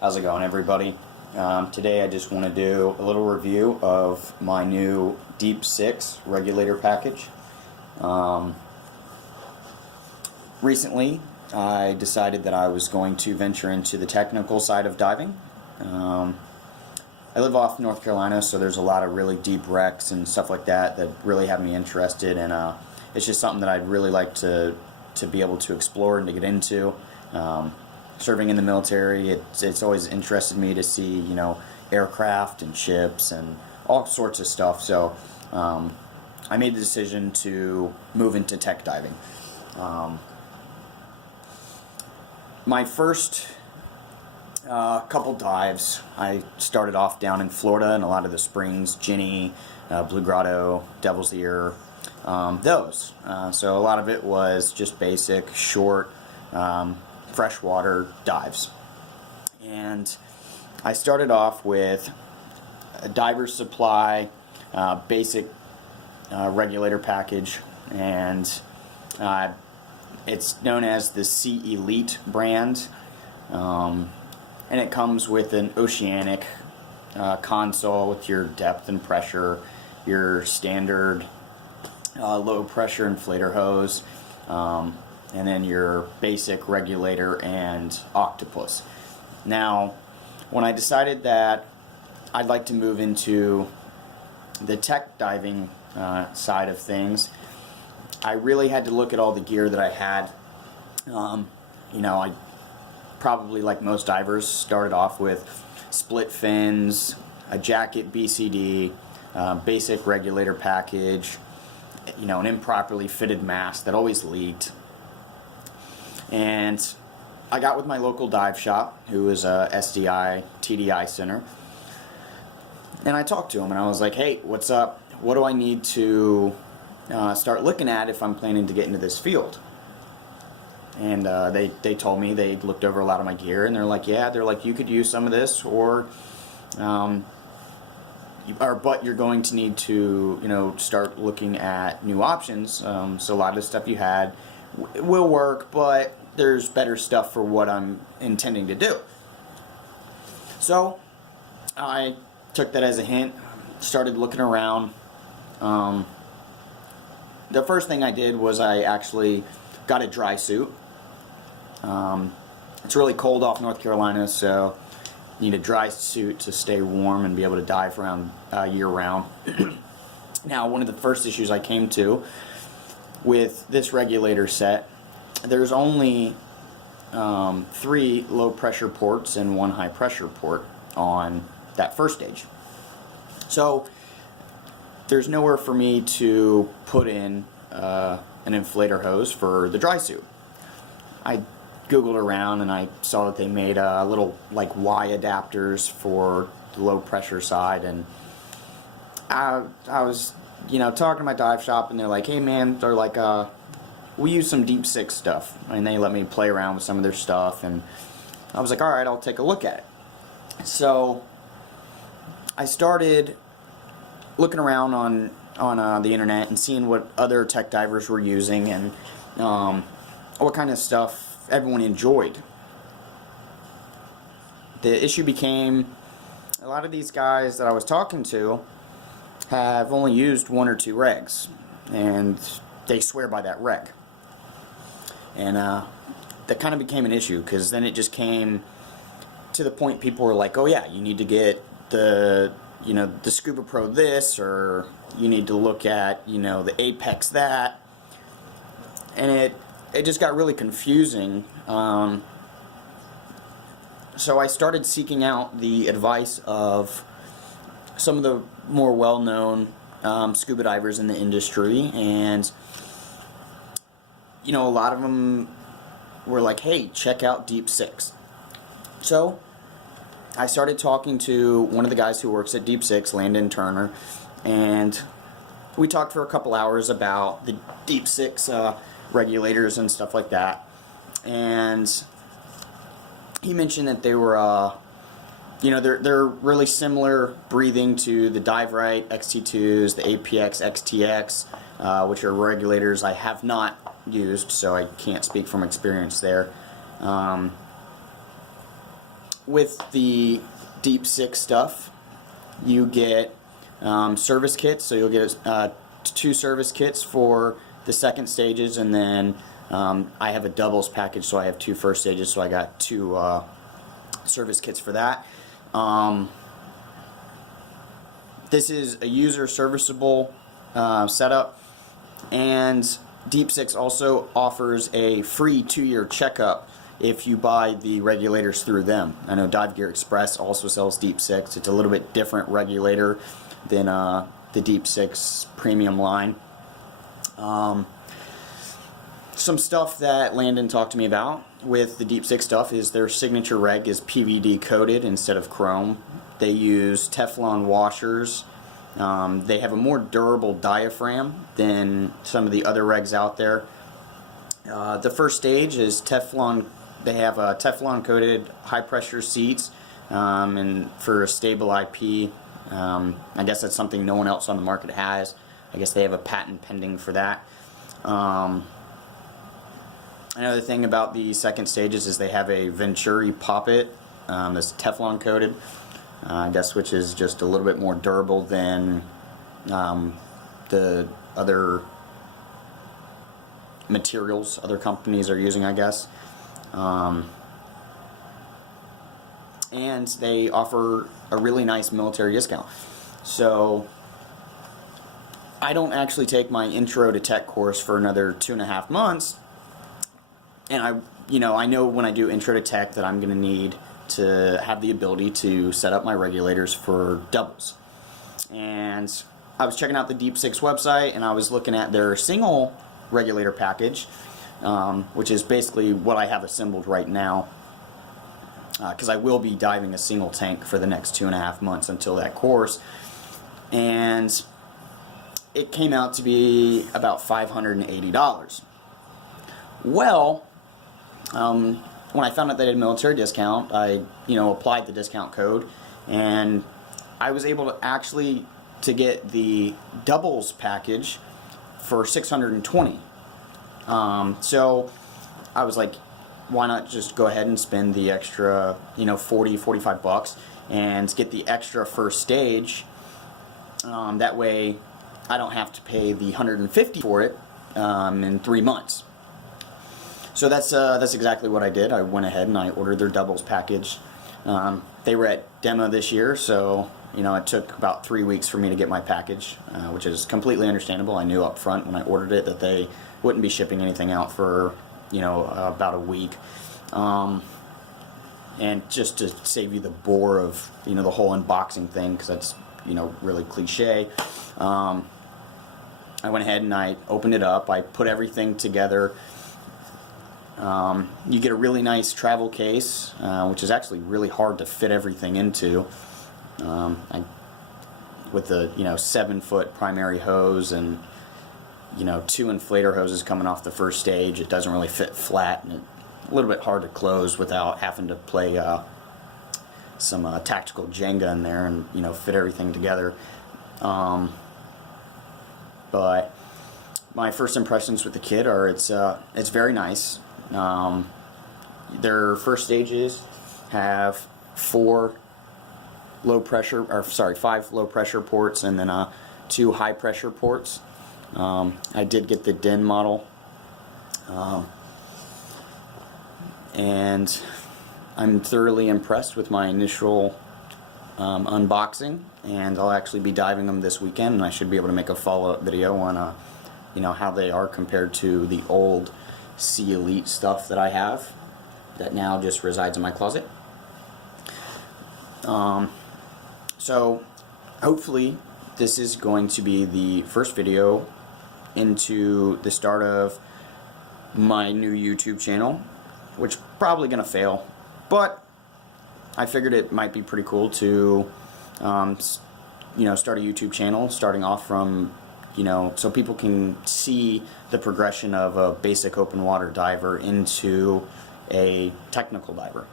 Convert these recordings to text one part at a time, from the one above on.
How's it going, everybody? Today I just want to do a little review of my new Deep 6 regulator package. Recently I decided that I was going to venture into the technical side of diving. I live off North Carolina, so there's a lot of really deep wrecks and stuff like that that really have me interested, and it's just something that I'd really like to be able to explore and to get into. Serving in the military, it's always interested me to see, aircraft and ships and all sorts of stuff. So I made the decision to move into tech diving. My first couple dives, I started off down in Florida in a lot of the springs, Ginny, Blue Grotto, Devil's Ear, those. So a lot of it was just basic, short, freshwater dives. And I started off with a diver's supply, basic regulator package, and it's known as the Sea Elite brand, and it comes with an oceanic console with your depth and pressure, your standard low pressure inflator hose, and then your basic regulator and octopus. Now, when I decided that I'd like to move into the tech diving side of things, I really had to look at all the gear that I had. I probably, like most divers, started off with split fins, a jacket BCD, basic regulator package, an improperly fitted mask that always leaked. And I got with my local dive shop, who is a SDI TDI center, and I talked to him and I was like, hey, what's up? What do I need to start looking at if I'm planning to get into this field? And they told me they looked over a lot of my gear, and they're like, you could use some of this, but you're going to need to start looking at new options. So a lot of the stuff you had will work, but there's better stuff for what I'm intending to do. So I took that as a hint, started looking around. The first thing I did was I actually got a dry suit. It's really cold off North Carolina, so you need a dry suit to stay warm and be able to dive around year-round. Now, one of the first issues I came to with this regulator set, there's only 3 low pressure ports and 1 high pressure port on that first stage. So there's nowhere for me to put in an inflator hose for the dry suit. I googled around and I saw that they made little like Y adapters for the low pressure side, and I was talking to my dive shop, and they're like, hey man, they're like, we use some Deep 6 stuff, and they let me play around with some of their stuff, and I was like, alright, I'll take a look at it. So I started looking around on the internet and seeing what other tech divers were using, and what kind of stuff everyone enjoyed. The issue became a lot of these guys that I was talking to have only used 1 or 2 regs, and they swear by that reg. And that kind of became an issue, because then it just came to the point people were like, oh yeah, you need to get the Scuba Pro this, or you need to look at the Apex that, and it just got really confusing. So I started seeking out the advice of some of the more well-known scuba divers in the industry, and a lot of them were like, hey, check out Deep 6. So I started talking to one of the guys who works at Deep 6, Landon Turner, and we talked for a couple hours about the Deep 6 regulators and stuff like that. And he mentioned that they were they're really similar breathing to the Dive Right XT2s, the APX XTX, which are regulators I have not used, so I can't speak from experience there. with the Deep Six stuff, you get service kits. So you'll get 2 service kits for the second stages, and then I have a doubles package, so I have 2 first stages, so I got 2 service kits for that. This is a user serviceable setup, and Deep Six also offers a free 2-year checkup if you buy the regulators through them. I know Dive Gear Express also sells Deep Six. It's a little bit different regulator than the Deep Six premium line. Some stuff that Landon talked to me about with the Deep Six stuff is their signature reg is PVD coated instead of chrome. They use Teflon washers. They have a more durable diaphragm than some of the other regs out there. The first stage is Teflon. They have Teflon coated high pressure seats, and for a stable IP. I guess that's something no one else on the market has. I guess they have a patent pending for that. Another thing about the second stages is they have a Venturi poppet that's Teflon coated, I guess, which is just a little bit more durable than the other materials other companies are using, I guess. And they offer a really nice military discount. So I don't actually take my intro to tech course for another 2.5 months, and I know when I do intro to tech that I'm going to need to have the ability to set up my regulators for doubles. And I was checking out the Deep Six website, and I was looking at their single regulator package, which is basically what I have assembled right now, because I will be diving a single tank for the next 2.5 months until that course. And it came out to be about $580. Well, when I found out they had a military discount, I applied the discount code, and I was able to get the doubles package for $620. So I was like, why not just go ahead and spend the extra, $40-45 and get the extra first stage. That way I don't have to pay the $150 for it in 3 months. So that's exactly what I did. I went ahead and I ordered their doubles package. They were at demo this year, so it took about 3 weeks for me to get my package, which is completely understandable. I knew up front when I ordered it that they wouldn't be shipping anything out for about a week. And just to save you the bore of the whole unboxing thing, because that's really cliche, I went ahead and I opened it up. I put everything together. You get a really nice travel case, which is actually really hard to fit everything into. With the 7-foot primary hose and 2 inflator hoses coming off the first stage, it doesn't really fit flat, and it's a little bit hard to close without having to play some tactical Jenga in there and fit everything together. But my first impressions with the kit are it's very nice. Their first stages have 5 low pressure ports, and then 2 high pressure ports. I did get the DIN model, and I'm thoroughly impressed with my initial unboxing, and I'll actually be diving them this weekend, and I should be able to make a follow-up video on how they are compared to the old Sea Elite stuff that I have that now just resides in my closet. So hopefully this is going to be the first video into the start of my new YouTube channel, which is probably gonna fail, but I figured it might be pretty cool to start a YouTube channel starting off from so people can see the progression of a basic open water diver into a technical diver.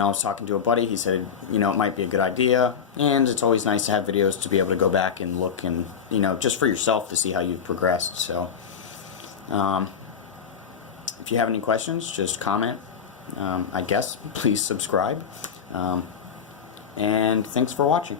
I was talking to a buddy. He said, it might be a good idea, and it's always nice to have videos to be able to go back and look and, just for yourself to see how you've progressed. So, if you have any questions, just comment I guess please subscribe. And thanks for watching.